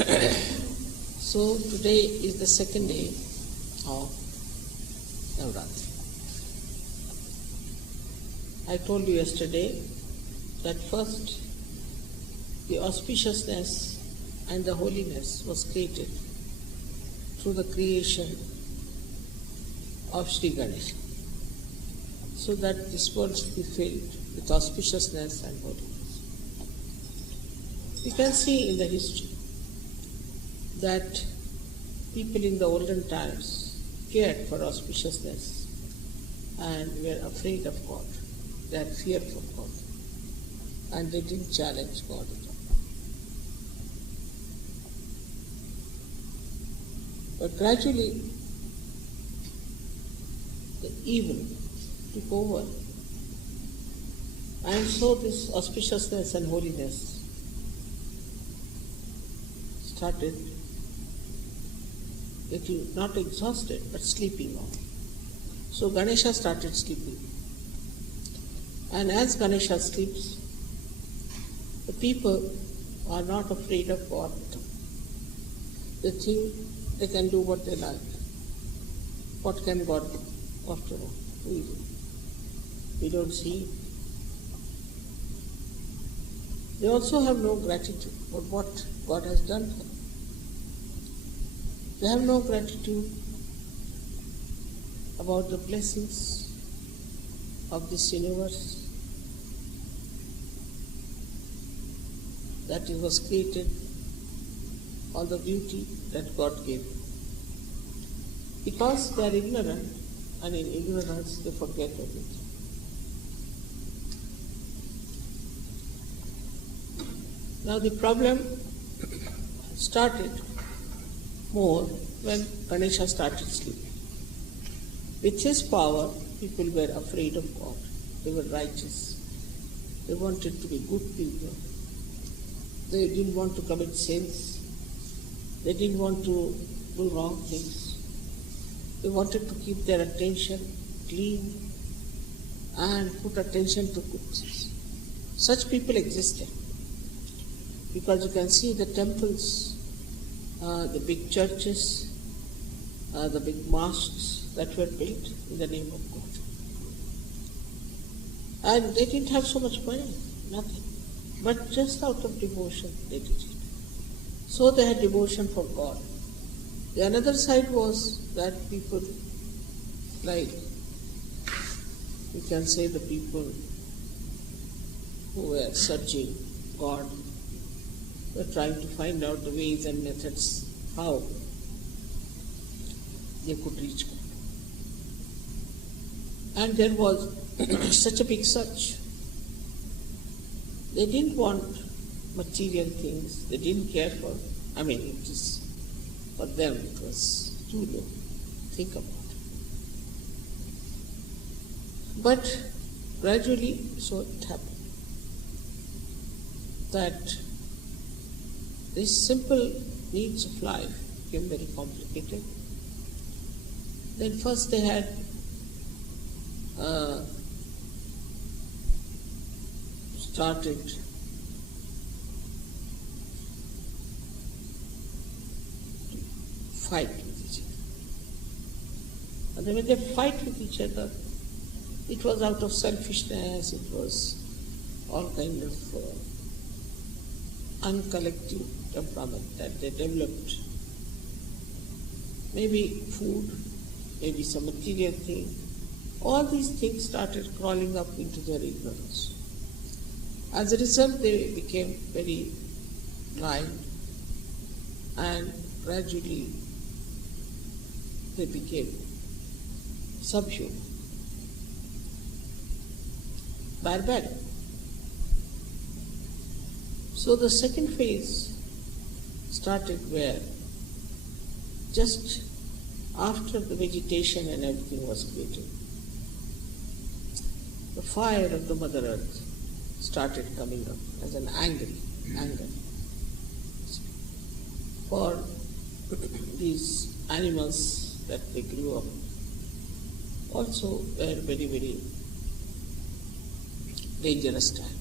so today is the second day of Navratri. I told you yesterday that first the auspiciousness and the holiness was created through the creation of Sri Ganesha, so that this world should be filled with auspiciousness and holiness. We can see in the history that people in the olden times cared for auspiciousness and were afraid of God. They had fear for God and they didn't challenge God at all. But gradually, the evil took over. And so this auspiciousness and holiness started little not exhausted but sleeping on. So Ganesha started sleeping. And as Ganesha sleeps, the people are not afraid of God. They think they can do what they like. What can God do? After all, we do. We don't see. They also have no gratitude for what God has done for them. They have no gratitude about the blessings of this universe that it was created, all the beauty that God gave. Because they are ignorant, and in ignorance they forget everything. Now the problem started more when Ganesha started sleeping. With his power, people were afraid of God. They were righteous. They wanted to be good people. They didn't want to commit sins. They didn't want to do wrong things. They wanted to keep their attention clean and put attention to good things. Such people existed. Because you can see the temples, uh, the big churches, uh, the big mosques that were built in the name of God. And they didn't have so much money, nothing. But just out of devotion, they did it. So they had devotion for God. The another side was that people, like we can say the people who were searching God, were trying to find out the ways and methods how they could reach God. And there was such a big search. They didn't want material things, they didn't care for, I mean, it was, for them it was too low. Think about it. But gradually, so it happened that these simple needs of life became very complicated. Then first they had uh, started fight with each other. And then when they fight with each other, it was out of selfishness, it was all kind of uh, uncollective temperament that they developed. Maybe food, maybe some material thing. All these things started crawling up into their ignorance. As a result, they became very blind and gradually they became subhuman, barbaric. So the second phase started where? Just after the vegetation and everything was created, the fire of the Mother Earth started coming up as an angry anger for these animals that they grew up also were very, very dangerous time.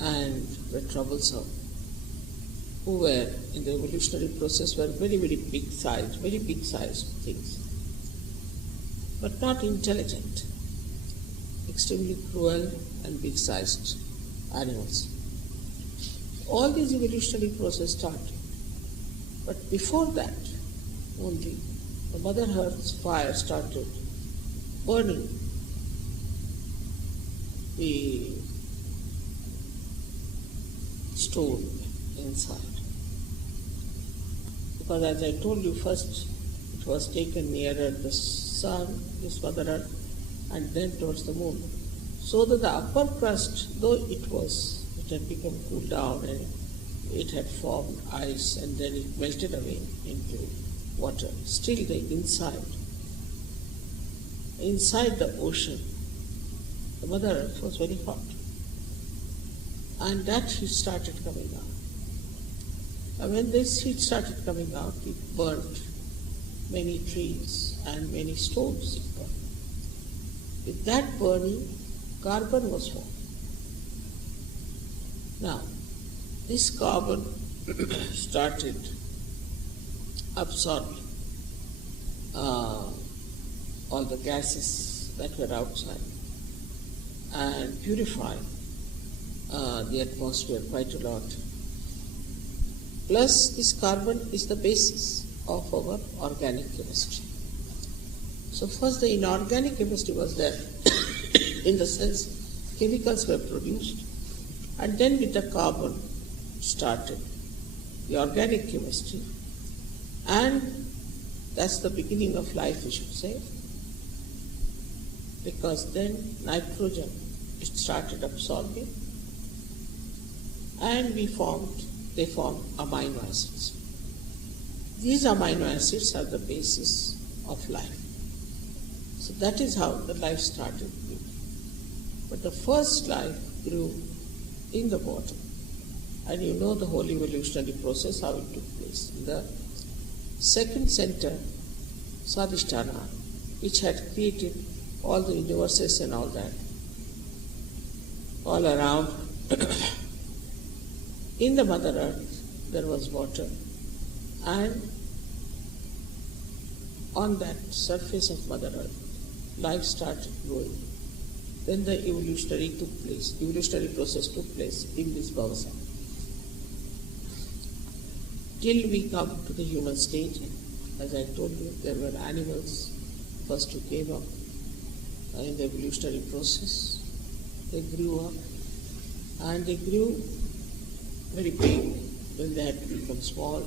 And were troublesome. Who were in the evolutionary process were very, very big sized, very big sized things, but not intelligent, extremely cruel and big sized animals. All these evolutionary process started. But before that, only the Mother Earth's fire started burning the stone inside. Because as I told you first, it was taken nearer the sun, this Mother and then towards the moon. So that the upper crust, though it was, it had become cooled down and it had formed ice and then it melted away into water. Still the inside, inside the ocean, the Mother Earth was very hot. And that heat started coming out. And when this heat started coming out, it burnt many trees and many stones. With that burning, carbon was formed. Now, this carbon started absorbing uh, all the gases that were outside and purifying uh, the atmosphere quite a lot. Plus, this carbon is the basis of our organic chemistry. So, first, the inorganic chemistry was there, in the sense chemicals were produced, and then with the carbon started the organic chemistry, and that's the beginning of life, we should say, because then nitrogen it started absorbing, and we formed they form amino acids. These amino acids are the basis of life. So that is how the life started. But the first life grew in the water. And you know the whole evolutionary process, how it took place. In the second center, Swadhisthana, which had created all the universes and all that, all around. in the Mother Earth, there was water. And on that surface of Mother Earth, life started growing. Then the evolutionary took place, evolutionary process took place in this Bhavasa. Till we come to the human stage, as I told you, there were animals first who came up uh, in the evolutionary process. They grew up and they grew very big, then they had to become small,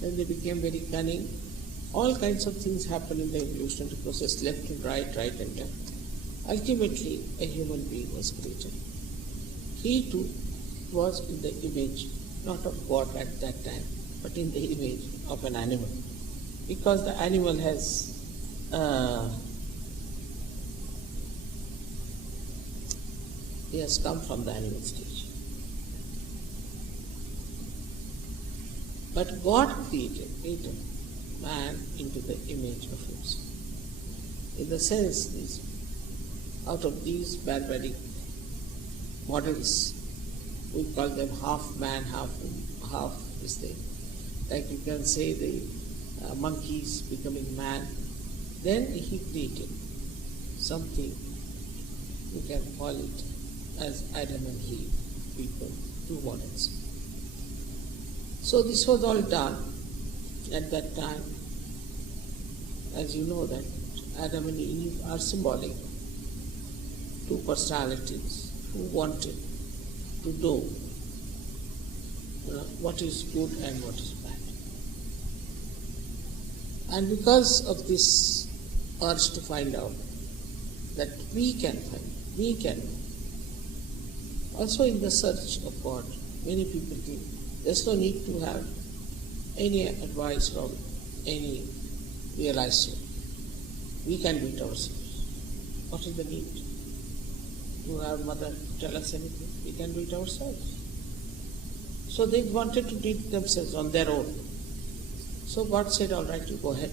then they became very cunning. All kinds of things happen in the evolutionary process, left and right, right and left. Ultimately, a human being was created. He too was in the image, not of God at that time, but in the image of an animal. Because the animal has uh, he has come from the animal stage. But God created, man into the image of himself. In the sense, these, out of these barbaric models, we call them half man, half half this thing. Like you can say the uh, monkeys becoming man. Then he created something, we can call it as Adam and Eve, people, two models. So this was all done at that time. As you know that Adam and Eve are symbolic, two personalities who wanted to know uh, what is good and what is bad. And because of this urge to find out that we can find, we can. Also in the search of God, many people think there's no need to have any advice from any realized soul. We can do it ourselves. What is the need to have mother tell us anything? We can do it ourselves. So they wanted to do it themselves on their own. So God said, All right, you go ahead.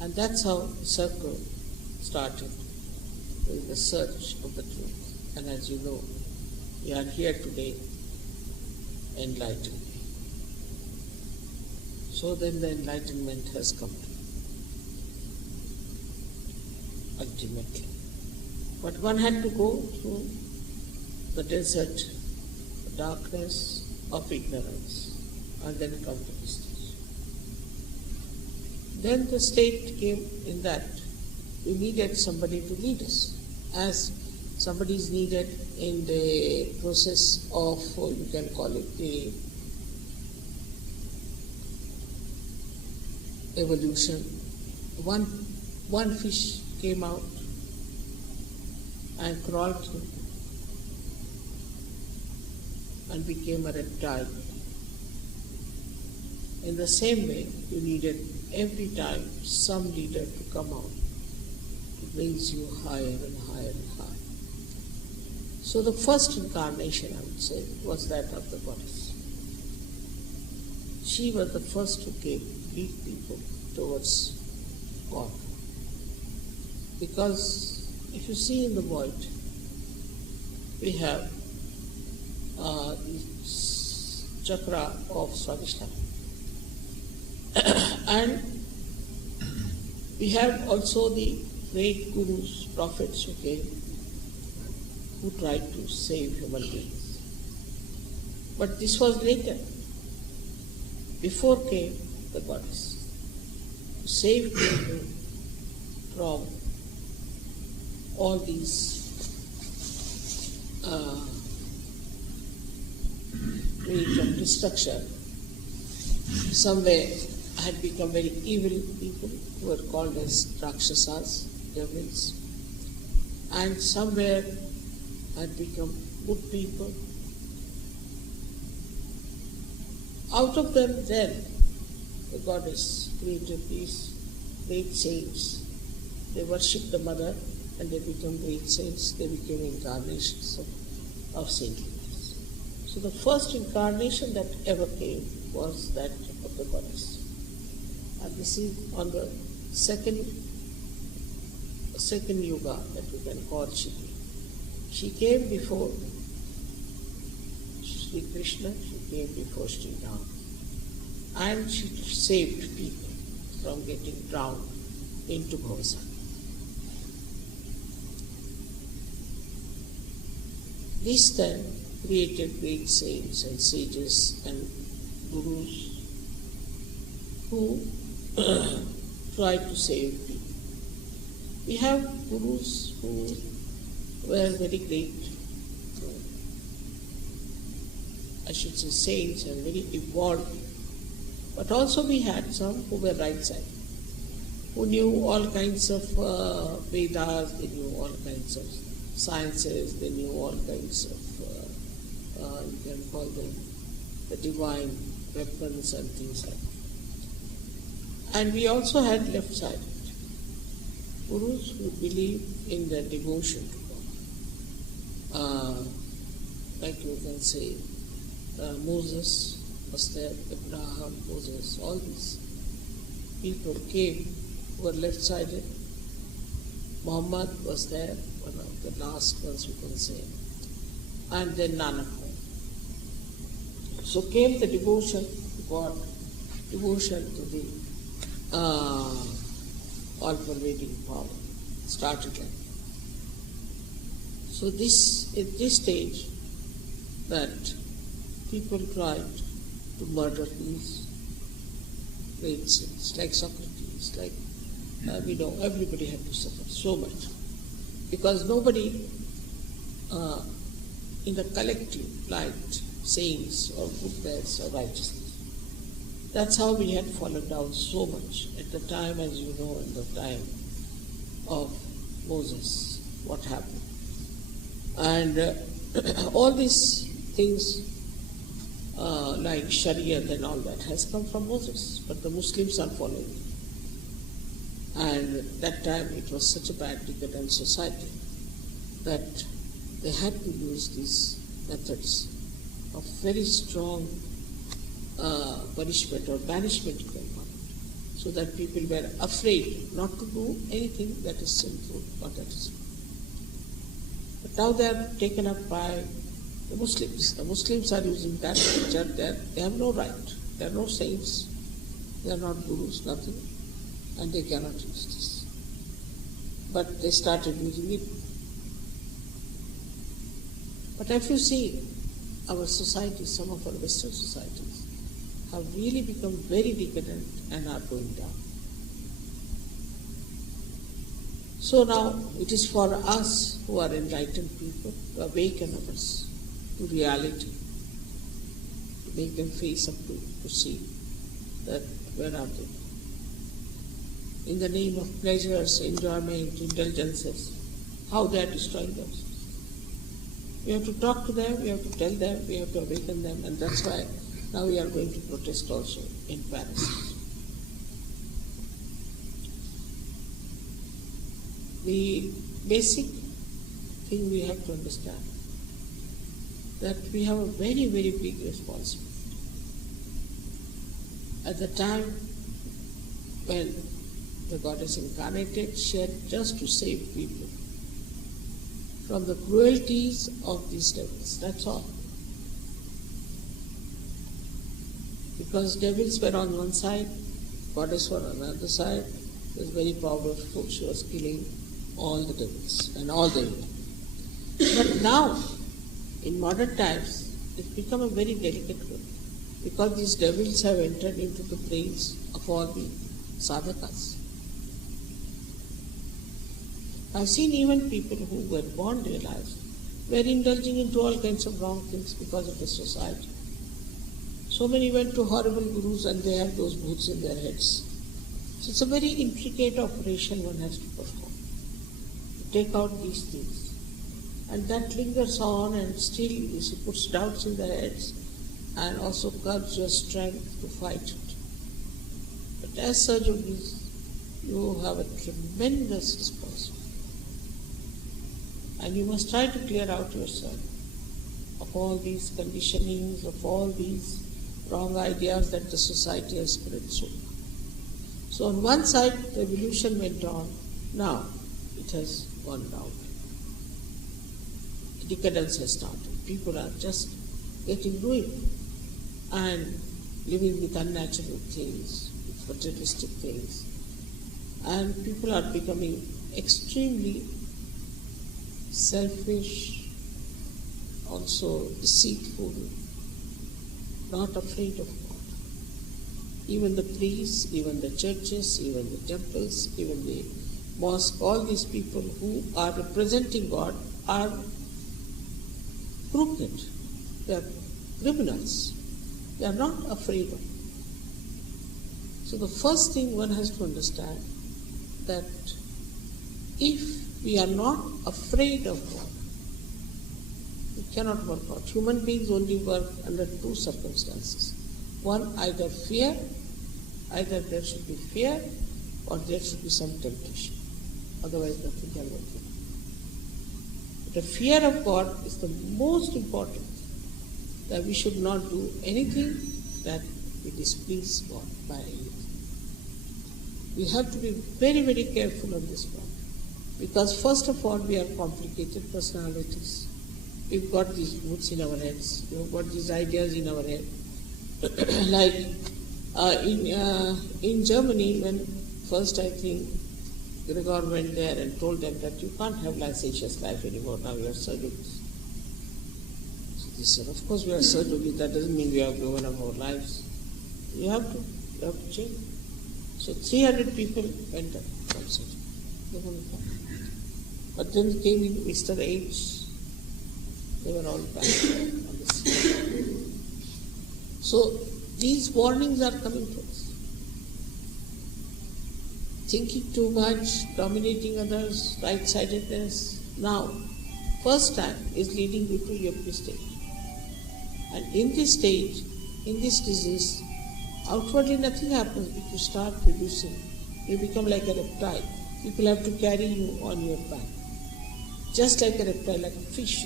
And that's how the circle started with the search of the truth. And as you know, we are here today enlighten me. So then the enlightenment has come to ultimately. But one had to go through the desert, the darkness of ignorance, and then come to this stage. Then the state came in that we needed somebody to lead us, as somebody is needed in the process of, uh, you can call it the evolution. One, one fish came out and crawled through and became a reptile. In the same way, you needed every time some leader to come out to raise you higher and higher and higher. So the first incarnation, I would say, was that of the goddess. She was the first who came, lead people towards God. Because if you see in the world, we have uh, chakra of Swadhisthana. and we have also the great gurus, prophets who who tried to save human beings. But this was later. Before came the goddess, who saved people from all these uh, of destruction. Somewhere had become very evil people who were called as Rakshasas, devils, and somewhere had become good people. Out of them, then, the goddess created these great saints. They worshipped the mother and they become great saints. They became incarnations of, of saintliness. So the first incarnation that ever came was that of the goddess. And this is on the second second yuga that we can call Shikti. She came before Sri Krishna, she came before Sri Ram. And she saved people from getting drowned into Bhavasana. This then created great saints and sages and gurus who tried to save people. We have gurus who were very great, I should say saints and very evolved. But also we had some who were right side, who knew all kinds of uh, Vedas, they knew all kinds of sciences, they knew all kinds of, uh, uh, you can call them the divine weapons and things like that. And we also had left side gurus who believe in the devotion. Uh, like you can say, uh, Moses was there, Abraham, Moses, all these people came who were left sided. Muhammad was there, one of the last ones you can say, and then Nanak. So came the devotion to God, devotion to the uh, all pervading power, started like So this at this stage that people tried to murder these great saints, like Socrates, like uh, we know everybody had to suffer so much because nobody uh, in the collective liked saints or goodness or righteousness. That's how we had fallen down so much at the time, as you know, in the time of Moses, what happened. And uh, all these things uh, like Shariat and all that has come from Moses, but the Muslims are following. And that time it was such a bad decadent society that they had to use these methods of very strong uh, punishment or banishment call so that people were afraid not to do anything that is sinful or that is now they are taken up by the Muslims. The Muslims are using that picture. They have no right. They are no saints. They are not gurus, nothing. And they cannot use this. But they started using it. But if you see our society, some of our Western societies, have really become very decadent and are going down. So now it is for us who are enlightened people to awaken others to reality, to make them face up to, to see that where are they? In the name of pleasures, enjoyment, indulgences, how they are destroying themselves. We have to talk to them, we have to tell them, we have to awaken them, and that's why now we are going to protest also in Paris. The basic thing we have to understand that we have a very, very big responsibility. At the time when the goddess incarnated, she had just to save people from the cruelties of these devils. That's all. Because devils were on one side, goddess were on the other side. It was very powerful. She was killing all the devils and all the evil. But now, in modern times, it's become a very delicate one because these devils have entered into the brains of all the sadhakas. I've seen even people who were born realized were indulging into all kinds of wrong things because of the society. So many went to horrible gurus and they have those boots in their heads. So it's a very intricate operation one has to perform take out these things. And that lingers on and still it puts doubts in their heads and also curbs your strength to fight it. But as Yogis, you have a tremendous responsibility. And you must try to clear out yourself of all these conditionings, of all these wrong ideas that the society has spread so far. So on one side, the evolution went on. Now it has gone down decadence has started. People are just getting ruined and living with unnatural things, with materialistic things. And people are becoming extremely selfish, also deceitful, not afraid of God. Even the priests, even the churches, even the temples, even the mosque, all these people who are representing God are crooked. They are criminals. They are not afraid of. So the first thing one has to understand that if we are not afraid of God, we cannot work out. Human beings only work under two circumstances. One, either fear, either there should be fear or there should be some temptation. Otherwise nothing can work. The fear of God is the most important. That we should not do anything that we displease God by anything. We have to be very, very careful on this one. Because first of all, we are complicated personalities. We've got these roots in our heads. We've got these ideas in our head. like uh, in uh, in Germany, when first I think Gregor went there and told them that you can't have licentious life anymore, now you are Yogis. So they said, of course we are Yogis, that doesn't mean we have given up our lives. You have to, you have to change. So 300 people went up from But then came in Mr. H. They were all back on the. So these warnings are coming to us thinking too much, dominating others, right sidedness. Now, first time is leading you to your stage. And in this stage, in this disease, outwardly nothing happens, but you start producing. You become like a reptile. People have to carry you on your back. Just like a reptile, like a fish.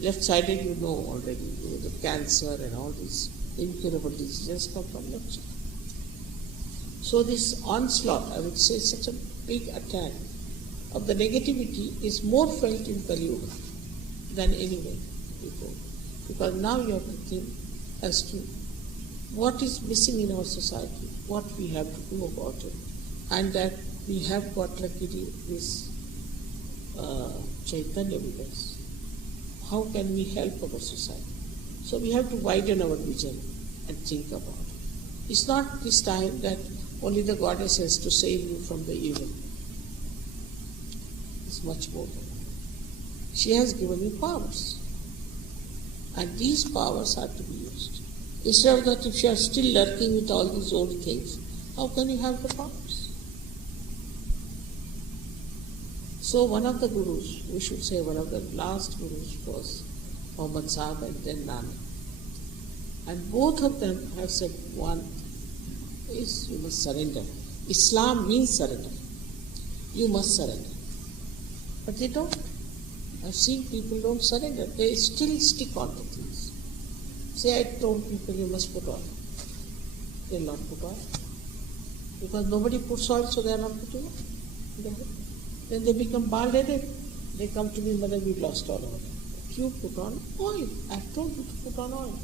Left sided, you know already, you know, the cancer and all these incurable diseases come from side. So this onslaught, I would say, such a big attack of the negativity is more felt in Kali Yuga than anywhere before. Because now you have to think as to what is missing in our society, what we have to do about it, and that we have got luckily this uh, Chaitanya with us. How can we help our society? So we have to widen our vision and think about it. It's not this time that only the goddess has to save you from the evil. It's much more than that. She has given you powers. And these powers are to be used. Instead of that, if you are still lurking with all these old things, how can you have the powers? So one of the gurus, we should say one of the last gurus was Sahib and then Nanak. And both of them have said one is you must surrender. Islam means surrender. You must surrender. But they don't. I've seen people don't surrender. They still stick on to things. Say I told people you must put oil. They'll not put oil. Because nobody puts oil, so they are not putting oil. Then they become bald headed. They come to me, mother, we've lost all of it. You put on oil. I've told you to put on oil.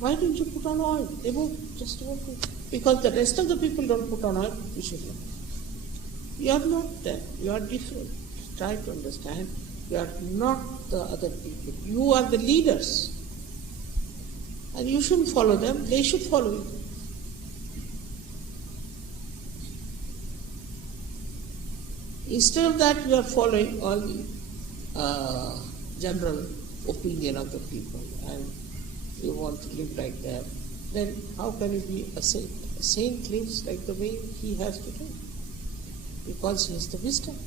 Why don't you put on oil? They won't just won't put. Because the rest of the people don't put on oil, you should not. You are not them. You are different. Try to understand. You are not the other people. You are the leaders. And you shouldn't follow them, they should follow you. Instead of that, you are following all the uh, general opinion of the people and you want to live like them, then how can you be a saint? A saint lives like the way he has to do because he has the wisdom.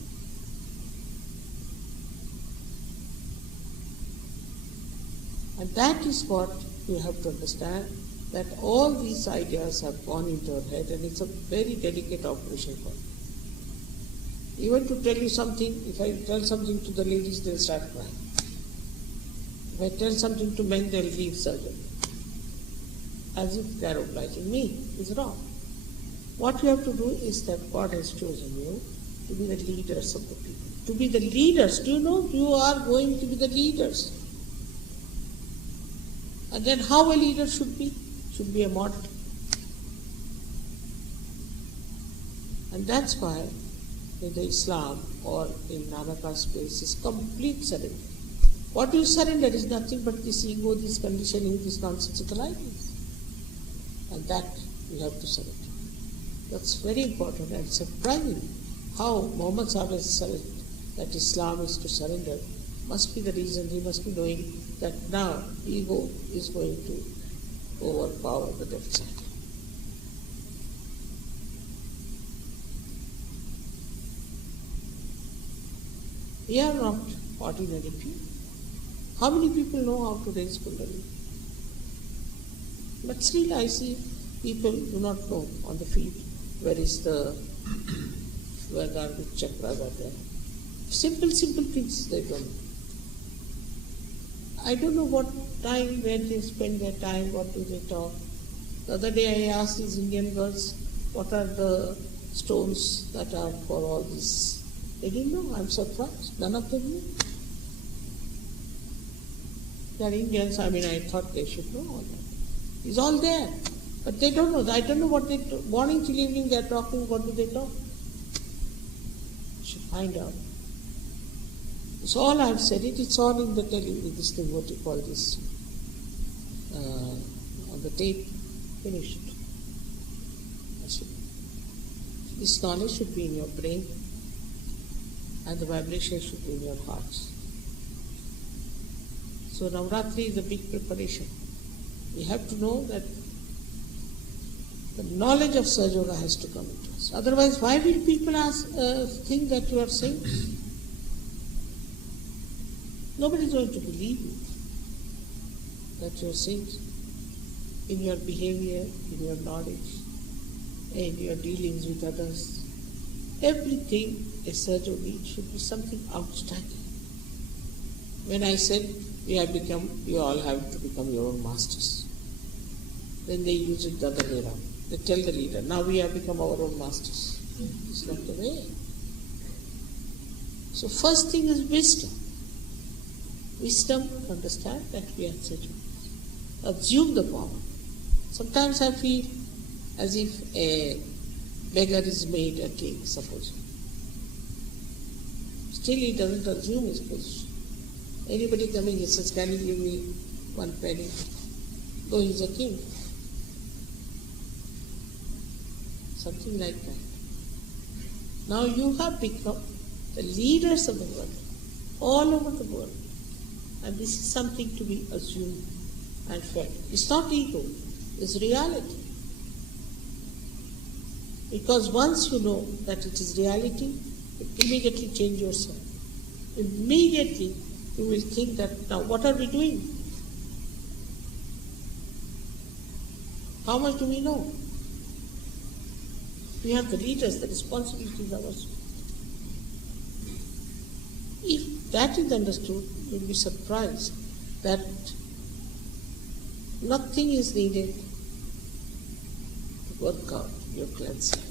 And that is what you have to understand that all these ideas have gone into your head and it's a very delicate operation for you. Even to tell you something, if I tell something to the ladies, they'll start crying. If I tell something to men, they'll leave surgery. As if they're obliging me. It's wrong. What you have to do is that God has chosen you to be the leaders of the people. To be the leaders. Do you know you are going to be the leaders? And then how a leader should be? Should be a model. And that's why in the Islam or in Nanaka space is complete surrender. What you surrender is nothing but this ego, this conditioning, this nonsensical ideas. And that you have to surrender. That's very important and surprising how Muhammad said that Islam is to surrender must be the reason he must be knowing that now ego is going to overpower the side. We are not ordinary people. How many people know how to raise Kundalini? But still, I see people do not know on the field where is the where are the chakras are there. Simple, simple things they don't know. I don't know what time, where they spend their time, what do they talk. The other day I asked these Indian girls, what are the stones that are for all this? They didn't know. I'm surprised. None of them knew. They're Indians. I mean, I thought they should know all that. It's all there. But they don't know. I don't know what they, morning till evening they're talking. What do they talk? You should find out. It's all I've said it. It's all in the tele, this thing, what you call this, uh, on the tape. That's it. This knowledge should be in your brain and the vibration should be in your hearts. So Navratri is a big preparation. We have to know that the knowledge of Sahaja Yoga has to come into us. Otherwise, why will people ask, uh, think that you are saints? Nobody is going to believe you that you are saints in your behavior, in your knowledge, in your dealings with others. Everything a Sahaja should be something outstanding. When I said we have become, you all have to become your own masters, then they use it the other way around. They tell the leader, now we have become our own masters. It's not the way. So first thing is wisdom. Wisdom understand that we are such. Assume the power. Sometimes I feel as if a beggar is made a king, suppose. Still he doesn't assume his position. Anybody coming, he says, Can you give me one penny? Though he's a king. Something like that. Now you have become the leaders of the world, all over the world. And this is something to be assumed and felt. It's not ego, it's reality. Because once you know that it is reality, immediately change yourself. Immediately you will think that now what are we doing? How much do we know? We have the leaders, the responsibility is ours. If that is understood, you'll be surprised that nothing is needed to work out your cleansing.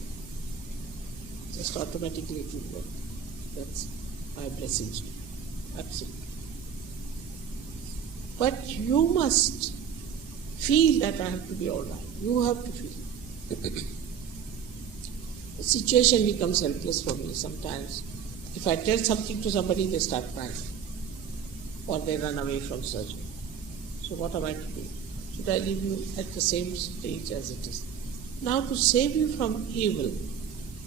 Just automatically it will work. That's my blessings to you. Absolutely. But you must feel that I have to be all right. You have to feel. the situation becomes helpless for me sometimes. If I tell something to somebody, they start crying. Or they run away from surgery. So what am I to do? Should I leave you at the same stage as it is? Now to save you from evil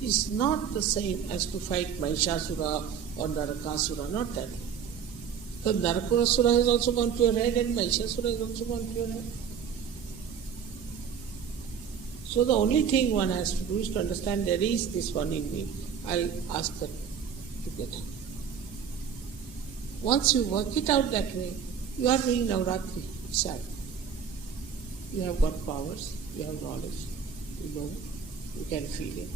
is not the same as to fight Mahishasura or Narakasura, not that. Because Narakasura has also gone to your head and Mahishasura has also gone to your head. So the only thing one has to do is to understand there is this one in me. I'll ask that to get out. Once you work it out that way, you are doing Navratri itself. You have got powers, you have knowledge, you know, you can feel it.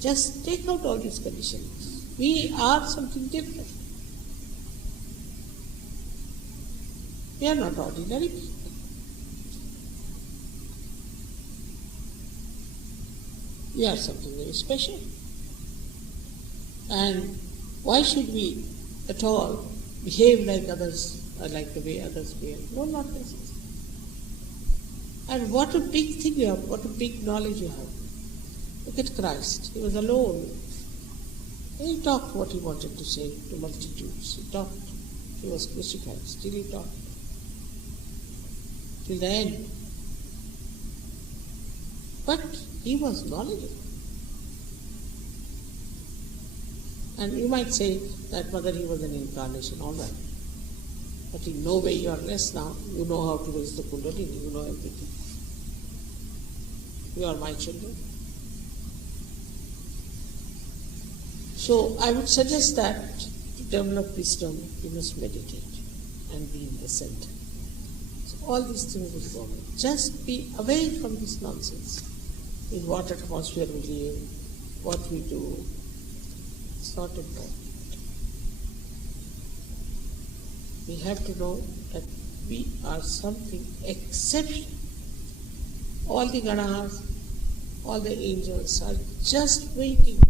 Just take out all these conditions. We are something different. We are not ordinary people. We are something very special. And why should we at all behave like others, or like the way others behave? No, not necessary. And what a big thing you have, what a big knowledge you have. Look at Christ. He was alone. He talked what he wanted to say to multitudes. He talked. He was crucified. Still he talked. Till the end. But he was knowledgeable. And you might say that whether he was an incarnation, all right. But in no way you are less now. You know how to raise the Kundalini, you know everything. You are my children. So I would suggest that to develop wisdom, you must meditate and be in the center. All these things will go away. Just be away from this nonsense. In what atmosphere we live, what we do. It's not important. We have to know that we are something exceptional. All the Ganahas, all the angels are just waiting